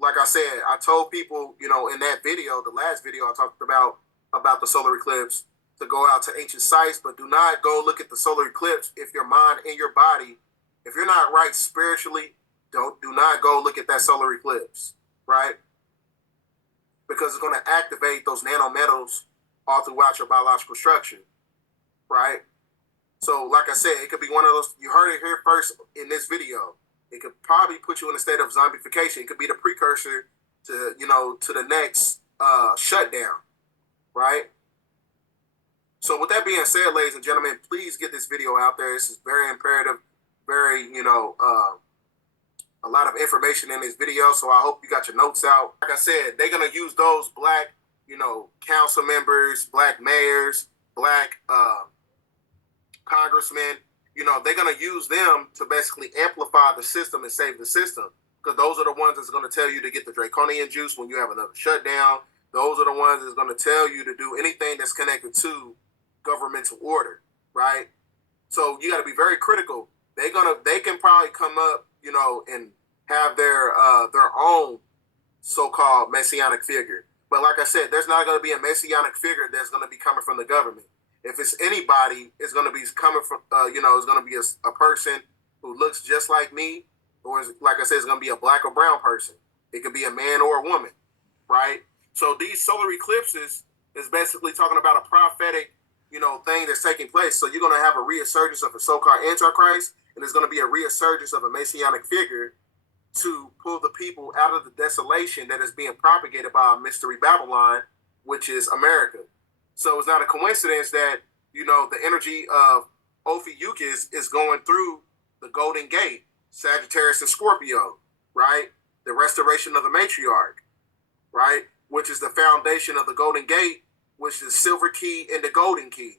like I said, I told people, you know, in that video, the last video I talked about the solar eclipse, to go out to ancient sites, but do not go look at the solar eclipse if your mind and your body, if you're not right spiritually, do not go look at that solar eclipse, right? Because it's going to activate those nanometals all throughout your biological structure, right? So, like I said, it could be one of those, you heard it here first in this video. It could probably put you in a state of zombification. It could be the precursor to, you know, to the next shutdown, right? So with that being said, ladies and gentlemen, please get this video out there. This is very imperative, very, you know, a lot of information in this video. So I hope you got your notes out. Like I said, they're going to use those black, you know, council members, black mayors, black congressmen. You know, they're going to use them to basically amplify the system and save the system. Because those are the ones that's going to tell you to get the draconian juice when you have another shutdown. Those are the ones that's going to tell you to do anything that's connected to governmental order, right? So you got to be very critical. They can probably come up, you know, and have their own so-called messianic figure. But like I said, there's not going to be a messianic figure that's going to be coming from the government. If it's anybody, it's going to be coming from, you know, it's going to be a person who looks just like me, or like I said, it's going to be a black or brown person. It could be a man or a woman, right? So these solar eclipses is basically talking about a prophetic, you know, thing that's taking place. So you're going to have a resurgence of a so-called Antichrist, and there's going to be a resurgence of a messianic figure to pull the people out of the desolation that is being propagated by Mystery Babylon, which is America. So it's not a coincidence that, you know, the energy of Ophiuchus is going through the Golden Gate, Sagittarius and Scorpio, right? The restoration of the matriarch, right? Which is the foundation of the Golden Gate, which is silver key and the golden key.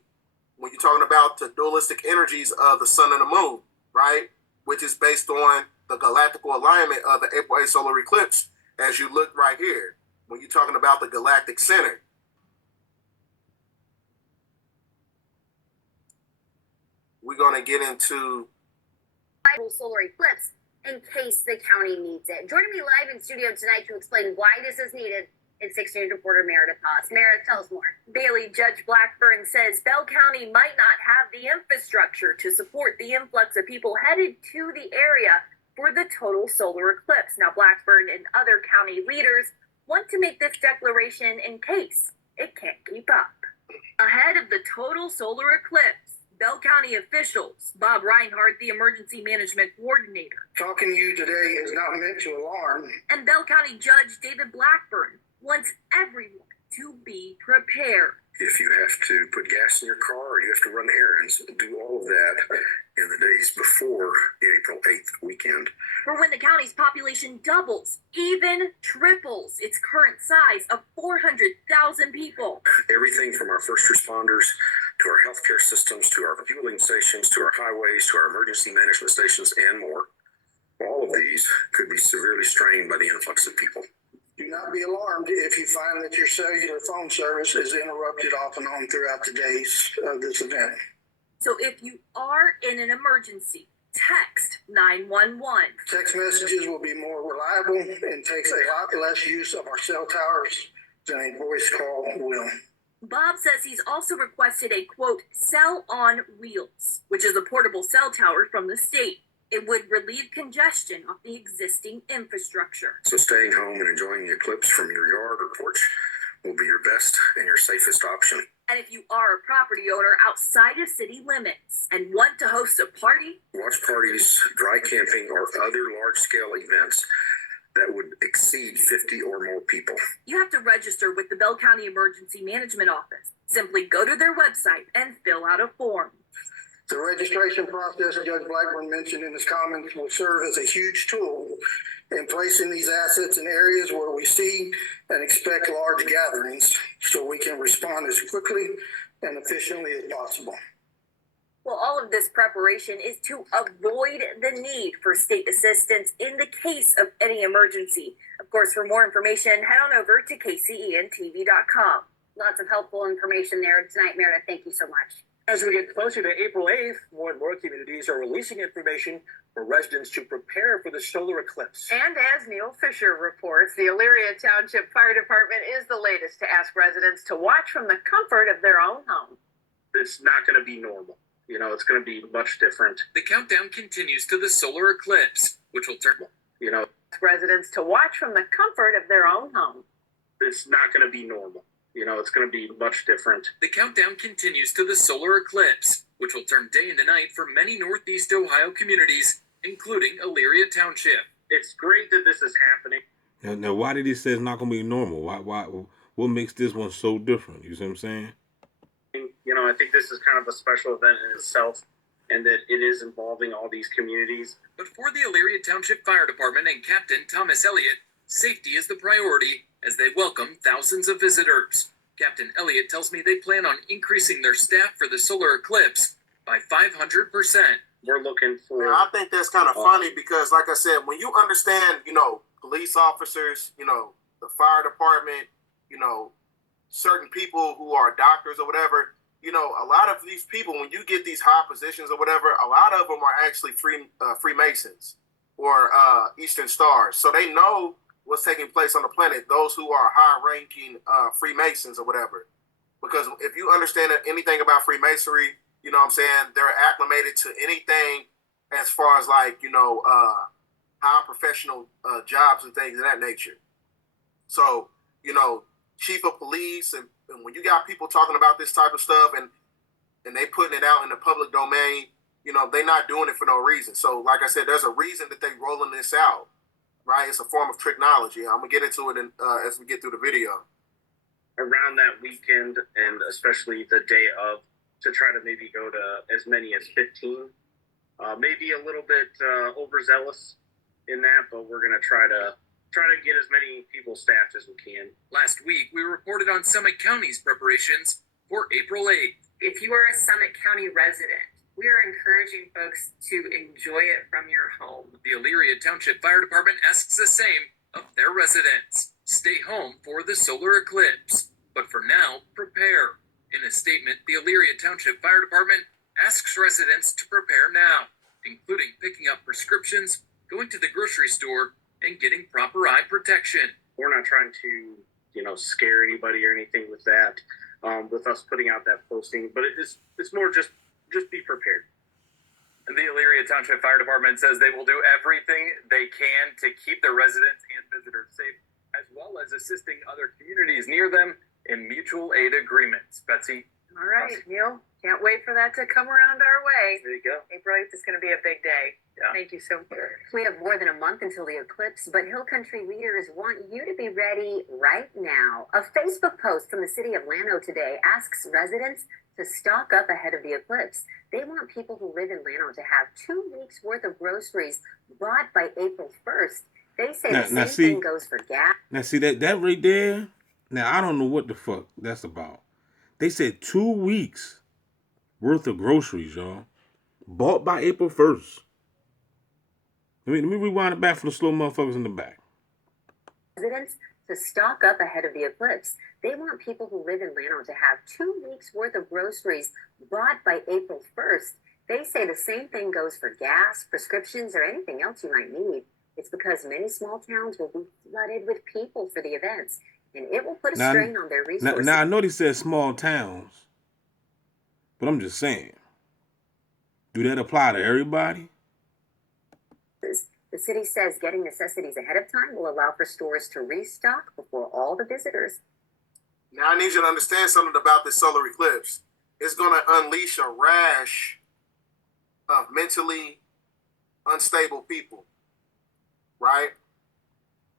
When you're talking about the dualistic energies of the sun and the moon, right? Which is based on the galactical alignment of the April 8th solar eclipse, as you look right here, when you're talking about the galactic center. We're going to get into solar eclipse in case the county needs it. Joining me live in studio tonight to explain why this is needed is 6 News reporter Meredith Haas. Meredith, tell us more. Bailey, Judge Blackburn says Bell County might not have the infrastructure to support the influx of people headed to the area for the total solar eclipse. Now, Blackburn and other county leaders want to make this declaration in case it can't keep up. Ahead of the total solar eclipse, Bell County officials, Bob Reinhardt, the emergency management coordinator, talking to you today is not meant to alarm, and Bell County Judge David Blackburn wants everyone to be prepared. If you have to put gas in your car or you have to run errands, do all of that in the days before the April 8th weekend. For when the county's population doubles, even triples its current size of 400,000 people. Everything from our first responders to our healthcare systems, to our fueling stations, to our highways, to our emergency management stations, and more. All of these could be severely strained by the influx of people. Do not be alarmed if you find that your cellular phone service is interrupted off and on throughout the days of this event. So if you are in an emergency, text 911. Text messages will be more reliable and takes a lot less use of our cell towers than a voice call will. Bob says he's also requested a, quote, cell on wheels, which is a portable cell tower from the state. It would relieve congestion off the existing infrastructure. So staying home and enjoying the eclipse from your yard or porch will be your best and your safest option. And if you are a property owner outside of city limits and want to host a party, watch parties, dry camping, or other large-scale events that would exceed 50 or more people, you have to register with the Bell County Emergency Management Office. Simply go to their website and fill out a form. The registration process Judge Blackburn mentioned in his comments will serve as a huge tool in placing these assets in areas where we see and expect large gatherings so we can respond as quickly and efficiently as possible. Well, all of this preparation is to avoid the need for state assistance in the case of any emergency. Of course, for more information, head on over to kcentv.com. Lots of helpful information there tonight, Meredith. Thank you so much. As we get closer to April 8th, more and more communities are releasing information for residents to prepare for the solar eclipse. And as Neil Fisher reports, the Elyria Township Fire Department is the latest to ask residents to watch from the comfort of their own home. It's not going to be normal. It's going to be much different. The countdown continues to the solar eclipse, which will turn. Residents to watch from the comfort of their own home. It's not going to be normal. It's going to be much different. The countdown continues to the solar eclipse, which will turn day into night for many Northeast Ohio communities, including Elyria Township. It's great that this is happening. Now, why did he say it's not going to be normal? What makes this one so different? You see what I'm saying? I think this is kind of a special event in itself, and that it is involving all these communities. But for the Elyria Township Fire Department and Captain Thomas Elliott, safety is the priority as they welcome thousands of visitors. Captain Elliott tells me they plan on increasing their staff for the solar eclipse by 500%. We're looking for... I think that's kind of funny because, like I said, when you understand, police officers, the fire department, certain people who are doctors or whatever, a lot of these people, when you get these high positions or whatever, a lot of them are actually Freemasons or Eastern Stars. So they know what's taking place on the planet, those who are high-ranking Freemasons or whatever. Because if you understand anything about Freemasonry, you know what I'm saying, they're acclimated to anything as far as high professional jobs and things of that nature. So, chief of police, and when you got people talking about this type of stuff and they putting it out in the public domain, they're not doing it for no reason. So, like I said, there's a reason that they rolling this out, right? It's a form of technology. I'm going to get into it as we get through the video. Around that weekend, and especially the day of, to try to maybe go to as many as 15. Maybe a little bit overzealous in that, but we're going to try to get as many people staffed as we can. Last week, we reported on Summit County's preparations for April 8th. If you are a Summit County resident, we are encouraging folks to enjoy it from your home. The Elyria Township Fire Department asks the same of their residents. Stay home for the solar eclipse, but for now, prepare. In a statement, the Elyria Township Fire Department asks residents to prepare now, including picking up prescriptions, going to the grocery store, and getting proper eye protection. We're not trying to, scare anybody or anything with that, with us putting out that posting, but it's more just be prepared. The Elyria Township Fire Department says they will do everything they can to keep their residents and visitors safe, as well as assisting other communities near them in mutual aid agreements. Betsy? All right, Neil. Can't wait for that to come around our way. There you go. April 8th is going to be a big day. Yeah. Thank you so much. We have more than a month until the eclipse, but Hill Country leaders want you to be ready right now. A Facebook post from the city of Llano today asks residents to stock up ahead of the eclipse. They want people who live in Llano to have 2 weeks worth of groceries bought by April 1st. They say the same thing goes for gas. Now, see that right there? Now, I don't know what the fuck that's about. They said 2 weeks worth of groceries, y'all, bought by April 1st. Let me rewind it back for the slow motherfuckers in the back. Residents to stock up ahead of the eclipse. They want people who live in Llano to have 2 weeks worth of groceries bought by April 1st. They say the same thing goes for gas, prescriptions, or anything else you might need. It's because many small towns will be flooded with people for the events, and it will put a strain on their resources. Now I know they said small towns, but I'm just saying, do that apply to everybody? The city says getting necessities ahead of time will allow for stores to restock before all the visitors. Now, I need you to understand something about this solar eclipse. It's going to unleash a rash of mentally unstable people, right?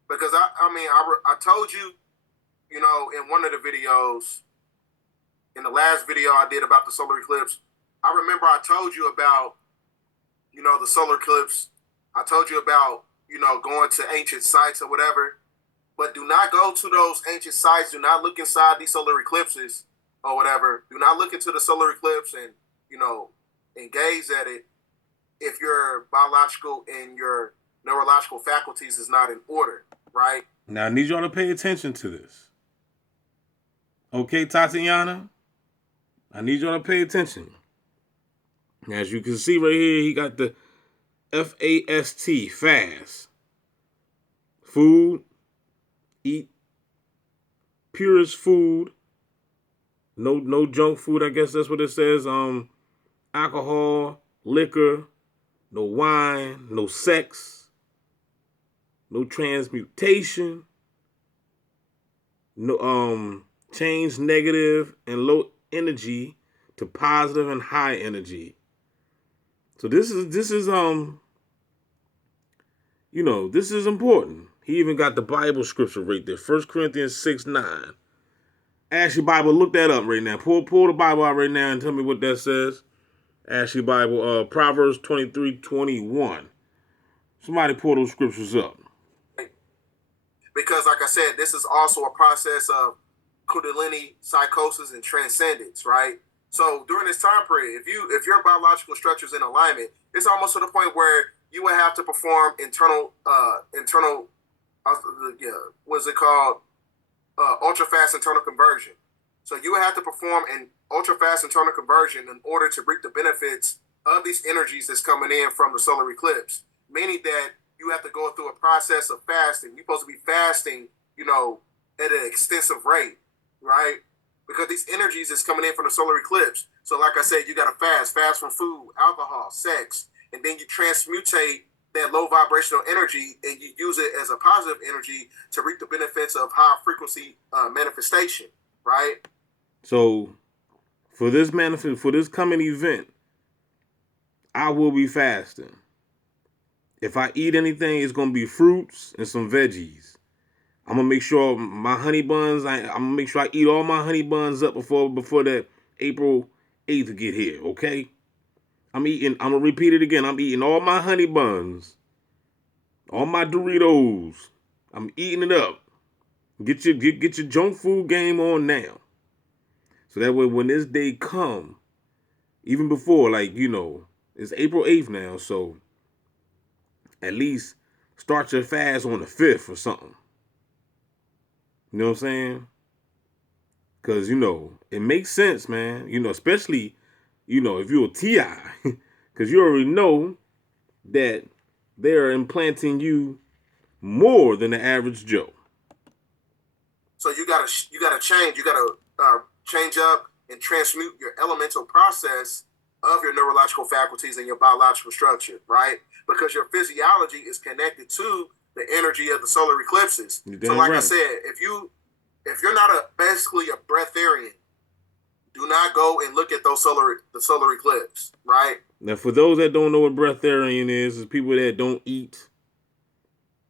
Because, I told you, in one of the videos, in the last video I did about the solar eclipse, I remember I told you about, the solar eclipse. I told you about, going to ancient sites or whatever. But do not go to those ancient sites. Do not look inside these solar eclipses or whatever. Do not look into the solar eclipse and, engage at it if your biological and your neurological faculties is not in order, right? Now, I need y'all to pay attention to this. Okay, Tatiana? I need y'all to pay attention. As you can see right here, he got the F-A-S-T, fast. Food, eat purest food. No junk food, I guess that's what it says. Alcohol, liquor, no wine, no sex, no transmutation, no change negative and low energy to positive and high energy. So this is this is important. He even got the Bible scripture right there. 1 Corinthians 6:9. Ask your Bible, look that up right now. Pull the Bible out right now and tell me what that says. Ask your Bible, Proverbs 23:21. Somebody pull those scriptures up. Because, like I said, this is also a process of Kundalini psychosis and transcendence, right? So during this time period, if your biological structure is in alignment, it's almost to the point where you would have to perform what's it called? Ultra fast internal conversion. So you would have to perform an ultra fast internal conversion in order to reap the benefits of these energies that's coming in from the solar eclipse. Meaning that you have to go through a process of fasting. You're supposed to be fasting, at an extensive rate, right? Because these energies is coming in from the solar eclipse. So like I said, you got to fast from food, alcohol, sex, and then you transmutate that low vibrational energy and you use it as a positive energy to reap the benefits of high frequency manifestation, right? So for this coming event, I will be fasting. If I eat anything, it's gonna be fruits and some veggies. I'm gonna make sure my honey buns. I'm gonna make sure I eat all my honey buns up before that April 8th get here. Okay. I'm gonna repeat it again. I'm eating all my honey buns, all my Doritos. I'm eating it up. Get your junk food game on now. So that way when this day come, even before, it's April 8th now, so at least start your fast on the 5th or something. You know what I'm saying? Because, it makes sense, man. Especially, if you're a TI. Because you already know that they're implanting you more than the average Joe. So you gotta change. You gotta change up and transmute your elemental process of your neurological faculties and your biological structure, right? Because your physiology is connected to the energy of the solar eclipses. So like right. I said, if you're not basically a breatharian, do not go and look at the solar eclipse, right? Now, for those that don't know what breatharian is people that don't eat.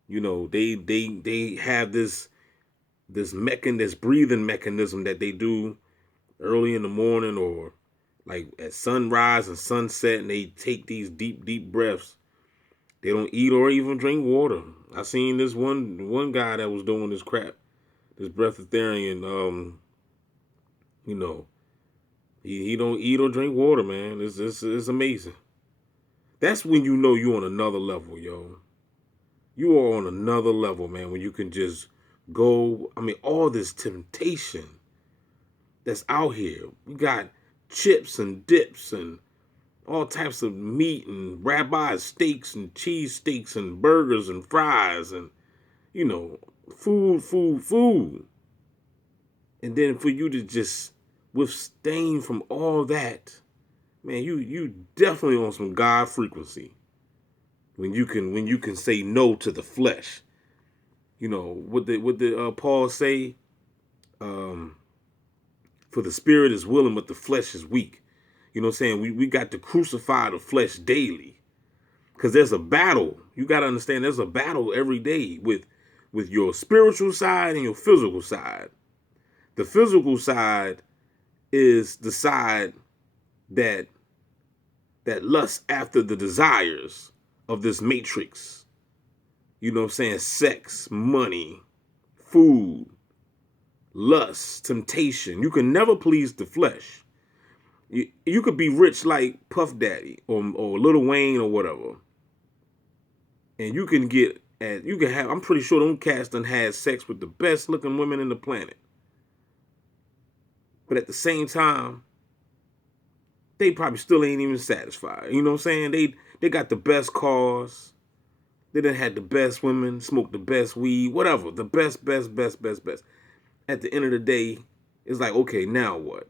They have this breathing mechanism that they do early in the morning or like at sunrise and sunset, and they take these deep breaths. They don't eat or even drink water. I seen this one guy that was doing this crap, this breatharian. He don't eat or drink water, man. It's amazing. That's when you know you're on another level, yo. You are on another level, man, when you can just go. All this temptation that's out here. We got chips and dips and all types of meat and ribeye steaks and cheese steaks and burgers and fries and, food. And then for you to just abstain from all that, man, you definitely on some God frequency. When you can say no to the flesh. What did Paul say? For the spirit is willing, but the flesh is weak. You know what I'm saying? We got to crucify the flesh daily. Because there's a battle. You got to understand there's a battle every day with your spiritual side and your physical side. The physical side is the side that lusts after the desires of this matrix. You know what I'm saying? Sex, money, food, lust, temptation. You can never please the flesh. You could be rich like Puff Daddy or Lil Wayne or whatever. And you can have, I'm pretty sure them cats done had sex with the best looking women in the planet. But at the same time, they probably still ain't even satisfied. You know what I'm saying? They got the best cars. They done had the best women, smoked the best weed, whatever. The best. At the end of the day, it's like, okay, now what?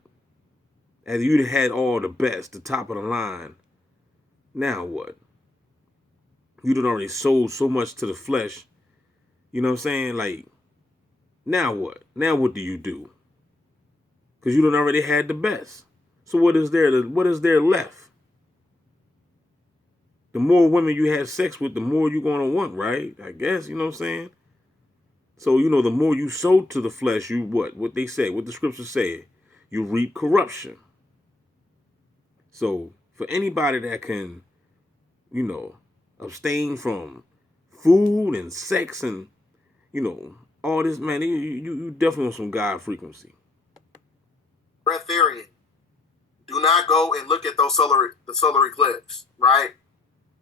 As you had all the best, the top of the line, now what? You done already sold so much to the flesh. You know what I'm saying? Like, now what? Now what do you do? Because you done already had the best. So what is there left? The more women you have sex with, the more you're going to want, right? I guess, you know what I'm saying? So, you know, the more you sow to the flesh, you what they say, what the scriptures say, you reap corruption. So for anybody that can, you know, abstain from food and sex and, you know, all this, man, you definitely want some God frequency. Breatharian, do not go and look at the solar eclipse, right?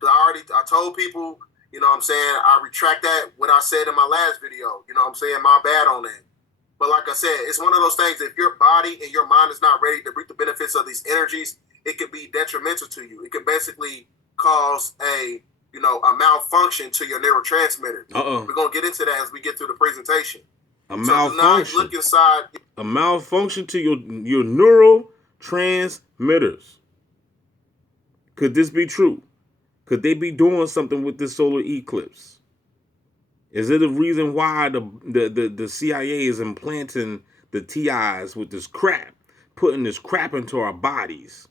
I told people, you know what I'm saying, I retract that, what I said in my last video, you know what I'm saying, my bad on that. But like I said, it's one of those things, if your body and your mind is not ready to reap the benefits of these energies, it could be detrimental to you. It could basically cause a malfunction to your neurotransmitters. We're going to get into that as we get through the presentation. Malfunction. Do not look inside. A malfunction to your neurotransmitters. Could this be true? Could they be doing something with this solar eclipse? Is it a reason why the CIA is implanting the TIs with this crap, putting this crap into our bodies,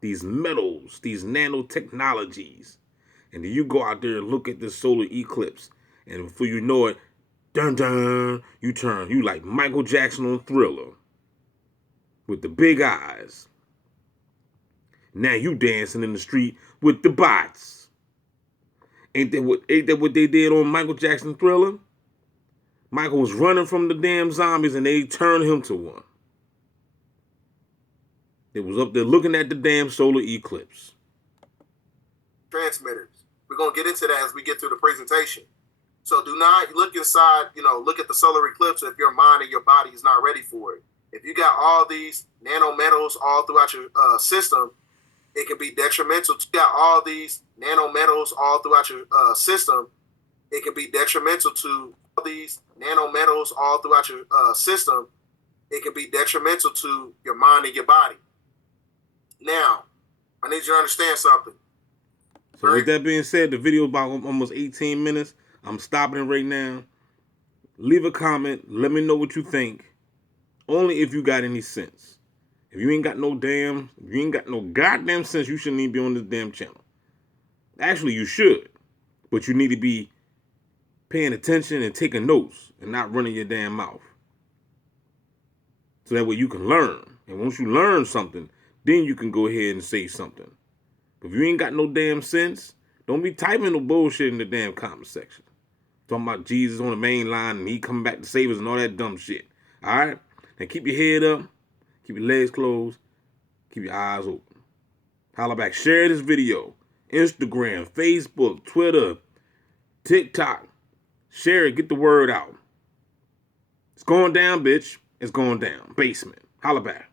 these metals, these nanotechnologies, and then you go out there and look at this solar eclipse, and before you know it, dun dun, you like Michael Jackson on Thriller with the big eyes. Now you dancing in the street with the bots. Ain't that what they did on Michael Jackson Thriller? Michael was running from the damn zombies and they turned him to one. They was up there looking at the damn solar eclipse. Transmitters. We're going to get into that as we get through the presentation. So do not look inside, look at the solar eclipse if your mind and your body is not ready for it. If you got all these nanometals all throughout your system, it can be detrimental. You got all these nanometals all throughout your system, it can be detrimental to all these nanometals all throughout your system. It can be detrimental to your mind and your body. Now, I need you to understand something. So with that being said, the video is about almost 18 minutes. I'm stopping it right now. Leave a comment. Let me know what you think. Only if you got any sense. If you ain't got no goddamn sense, you shouldn't even be on this damn channel. Actually, you should. But you need to be paying attention and taking notes and not running your damn mouth. So that way you can learn. And once you learn something, then you can go ahead and say something. But if you ain't got no damn sense, don't be typing no bullshit in the damn comment section. Talking about Jesus on the main line and he coming back to save us and all that dumb shit. All right? Now keep your head up. Keep your legs closed. Keep your eyes open. Holla back. Share this video. Instagram, Facebook, Twitter, TikTok. Share it. Get the word out. It's going down, bitch. It's going down. Basement. Holla back.